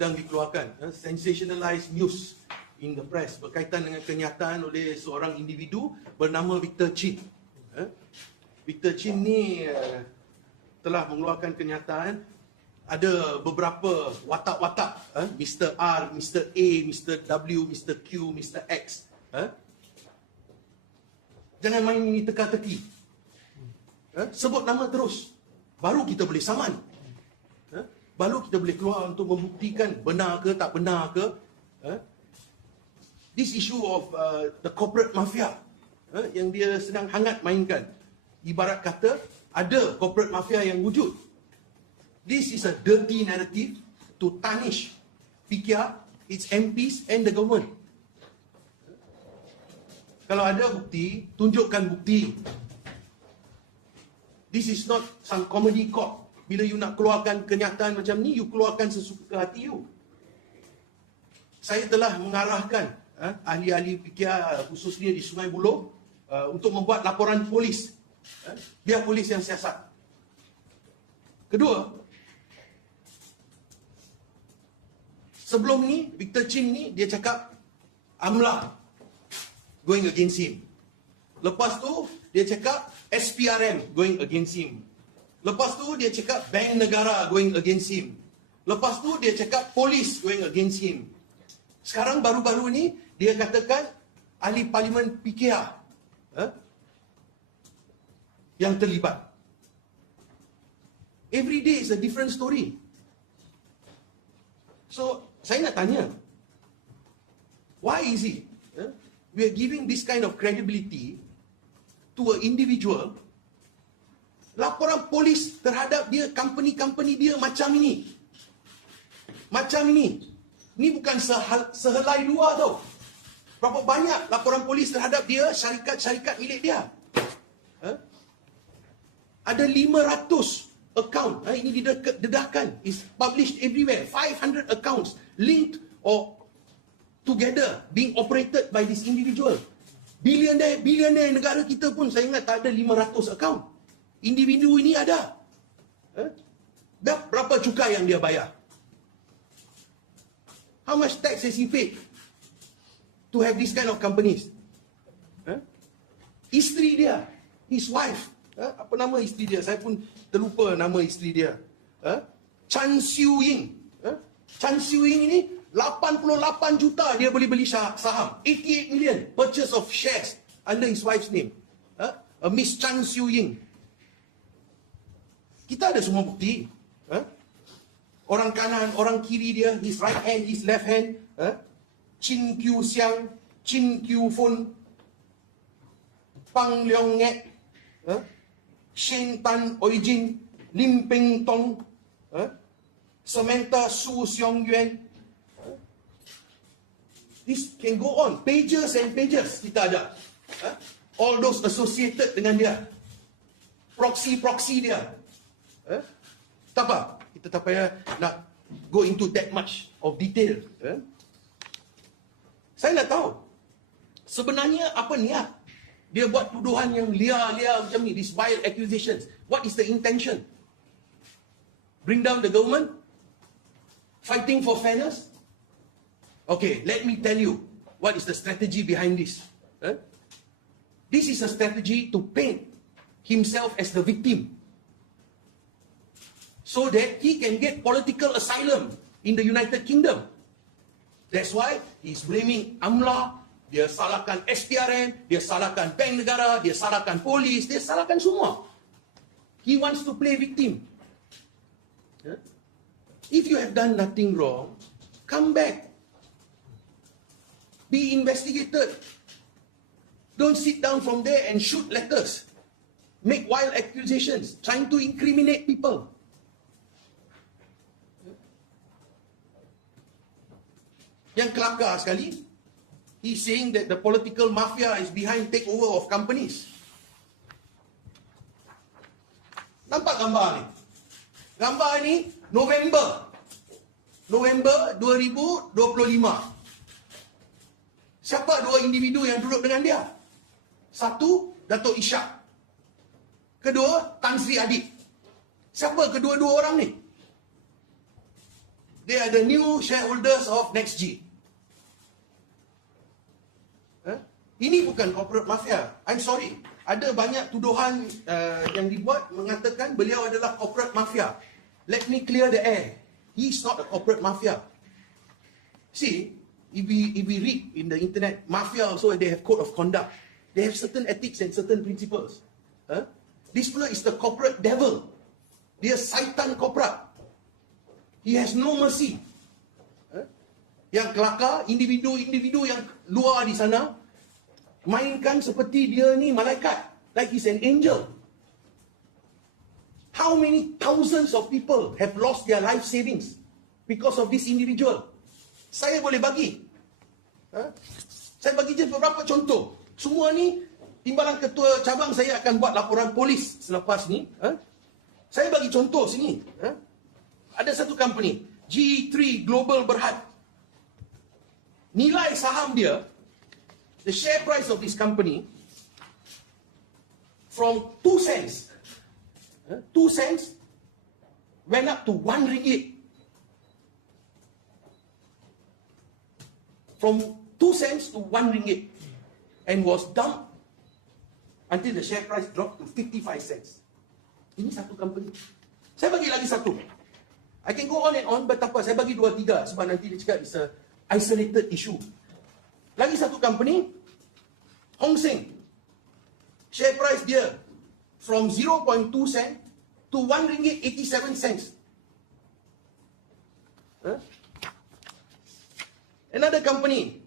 sedang dikeluarkan, sensationalized news in the press berkaitan dengan kenyataan oleh seorang individu bernama Victor Chin. Victor Chin ni telah mengeluarkan kenyataan ada beberapa watak-watak, Mr. R, Mr. A, Mr. W, Mr. Q, Mr. X. Jangan main ini teka-teki. Sebut nama terus, baru kita boleh saman. Baru kita boleh keluar untuk membuktikan benar ke tak benar ke. This issue of the corporate mafia, yang dia sedang hangat mainkan. Ibarat kata, ada corporate mafia yang wujud. This is a dirty narrative to tarnish PKR, its MPs and the government. Kalau ada bukti, tunjukkan bukti. This is not some comedy cop. Bila you nak keluarkan kenyataan macam ni, you keluarkan sesuka hati you. Saya telah mengarahkan ahli-ahli PKR khususnya di Sungai Buloh untuk membuat laporan polis. Biar polis yang siasat. Kedua, sebelum ni, Victor Chin ni, dia cakap AMLA going against him. Lepas tu, dia cakap SPRM going against him. Lepas tu, dia cakap Bank Negara going against him. Lepas tu, dia cakap polis going against him. Sekarang baru-baru ni, dia katakan ahli parlimen PKR yang terlibat. Every day is a different story. So, saya nak tanya, why is it we are giving this kind of credibility to an individual? Laporan polis terhadap dia, company-company dia macam ini. Macam ini. Ini bukan sehelai dua tau. Berapa banyak laporan polis terhadap dia, syarikat-syarikat milik dia. Ada 500 account. Ini didedahkan. Is published everywhere. 500 accounts linked or together being operated by this individual. Billionaire negara kita pun saya ingat tak ada 500 account. Individu ini ada. Berapa cukai yang dia bayar? How much tax has he paid to have this kind of companies? Isteri dia, his wife, apa nama isteri dia? Saya pun terlupa nama isteri dia. Chan Siu Ying. Chan Siu Ying ini 88 juta dia boleh beli saham. 88 million purchase of shares under his wife's name. Miss Chan Siu Ying. Kita ada semua bukti. Orang kanan, orang kiri dia, his right hand, his left hand. Chin Kiu Xiang, Chin Kiu Fun, Pang Leong Nget, Shen Tan Origin, Lim Peng Tong, Samantha Su Xiong Yuan. This can go on. Pages and pages kita ada. All those associated dengan dia. Proxy dia. Tak apa. Kita tak payah nak go into that much of detail. Saya nak tahu. Sebenarnya apa niat? Dia buat tuduhan yang liar macam ni. These vile accusations. What is the intention? Bring down the government? Fighting for fairness? Okay, let me tell you what is the strategy behind this. This is a strategy to paint himself as the victim, so that he can get political asylum in the United Kingdom. That's why he's blaming AMLA, dia salahkan SPRM, dia salahkan Bank Negara, dia salahkan polis, dia salahkan semua. He wants to play victim. If you have done nothing wrong, come back. Be investigated. Don't sit down from there and shoot letters. Make wild accusations, trying to incriminate people. Yang kelakar sekali, he's saying that the political mafia is behind takeover of companies. Nampak gambar ni? Gambar ni November 2025. Siapa dua individu yang duduk dengan dia? Satu, Datuk Ishak. Kedua, Tan Sri Adib. Siapa kedua-dua orang ni? They are the new shareholders of NextG. Ini bukan corporate mafia. I'm sorry. Ada banyak tuduhan yang dibuat mengatakan beliau adalah corporate mafia. Let me clear the air. He is not a corporate mafia. See, if we read in the internet, mafia also they have code of conduct. They have certain ethics and certain principles. This fellow is the corporate devil. Dia syaitan corporate. He has no mercy. Yang kelakar, individu-individu yang luar di sana mainkan seperti dia ni malaikat, like he's an angel. How many thousands of people have lost their life savings because of this individual? Saya boleh bagi. Saya bagi je beberapa contoh. Semua ni timbalan ketua cabang saya akan buat laporan polis selepas ni. Saya bagi contoh sini. Ada satu company, G3 Global Berhad. Nilai saham dia, the share price of this company, from 2 cents, 2 cents went up to 1 ringgit. From 2 cents to 1 ringgit. And was dumped until the share price dropped to 55 cents. Ini satu company. Saya bagi lagi satu. I can go on and on, but tak apa. Saya bagi 2-3 sebab nanti dia cakap it's a isolated issue. Lagi satu company, Hong Seng. Share price dia from 0.2 cent to 1 ringgit 87 cents. Another company,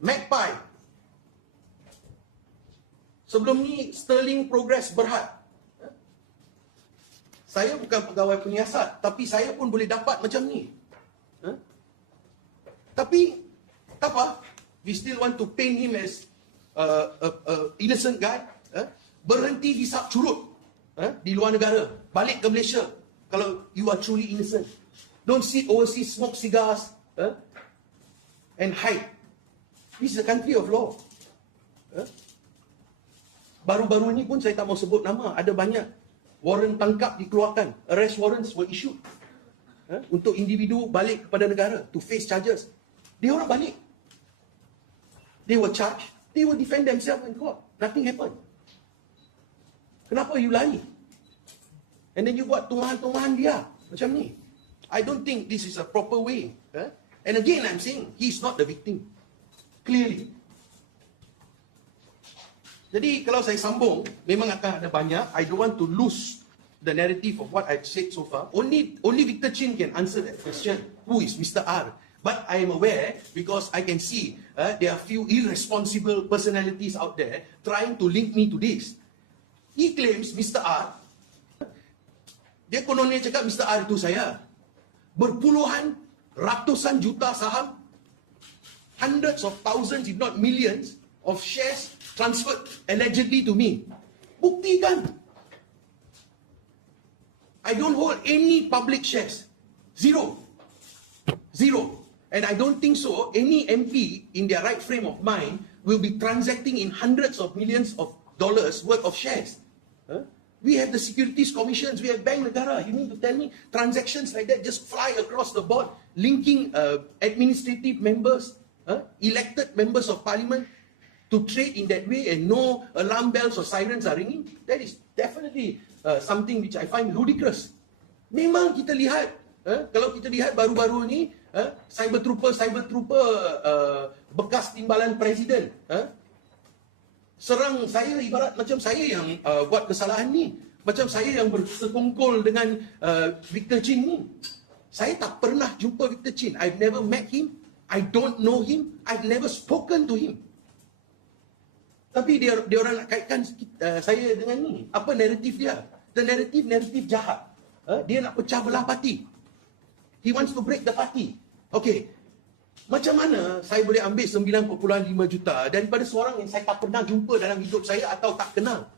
Magpie. Sebelum ni Sterling Progress Berhad. Saya bukan pegawai penyiasat, tapi saya pun boleh dapat macam ni. Tapi tak apa, we still want to paint him as innocent guy. Berhenti hisap curut di luar negara, balik ke Malaysia kalau you are truly innocent. Don't sit overseas, smoke cigars and hide. This is a country of law. Baru-baru ni pun saya tak mau sebut nama, ada banyak warrant tangkap dikeluarkan, arrest warrants were issued untuk individu balik kepada negara to face charges. Dia orang balik, they were charged, they will defend themselves in court, nothing happened. Kenapa you lari? And then you buat tumahan-tumahan dia macam ni. I don't think this is a proper way. And again I'm saying he's not the victim, clearly. Jadi kalau saya sambung, memang akan ada banyak. I don't want to lose the narrative of what I've said so far. Only Victor Chin can answer that question. Who is Mr. R? But I am aware because I can see there are few irresponsible personalities out there trying to link me to this. He claims Mr. R. Dia kononnya cakap Mr. R itu saya. Berpuluhan, ratusan juta saham, hundreds of thousands if not millions of shares transferred allegedly to me. Buktikan. I don't hold any public shares. Zero. And I don't think so any MP in their right frame of mind will be transacting in hundreds of millions of dollars worth of shares. We have the securities commissions, we have Bank Negara. You mean to tell me transactions like that just fly across the board, linking administrative members, elected members of parliament to trade in that way and no alarm bells or sirens are ringing? That is definitely something which I find ludicrous. Memang kita lihat, kalau kita lihat baru-baru ni, cyber trooper bekas timbalan presiden serang saya ibarat macam saya yang buat kesalahan ni, macam saya yang bersekongkol dengan Victor Chin ni. Saya tak pernah jumpa Victor Chin. I've never met him, I don't know him, I've never spoken to him. Tapi dia orang nak kaitkan saya dengan ni. Apa naratif dia? The naratif jahat. Dia nak pecah belah parti. He wants to break the party. Okay. Macam mana saya boleh ambil 9.5 juta daripada seorang yang saya tak pernah jumpa dalam hidup saya atau tak kenal?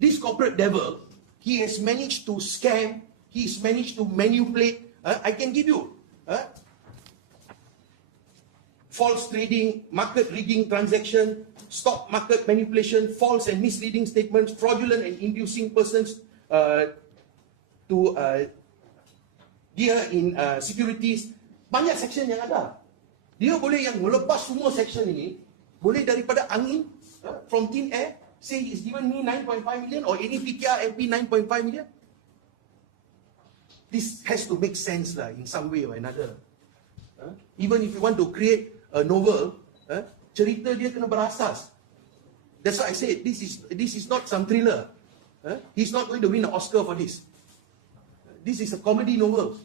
This corporate devil, he has managed to scam, he has managed to manipulate. I can give you false trading, market rigging transaction, stock market manipulation, false and misleading statements, fraudulent and inducing persons to dia in securities, banyak section yang ada. Dia boleh yang melepas semua section ini, boleh daripada angin, from thin air, say he's given me 9.5 million or any PKR MP 9.5 million. This has to make sense lah in some way or another. Even if you want to create a novel, cerita dia kena berasas. That's why I said this is not some thriller. He's not going to win an Oscar for this. This is a comedy novel.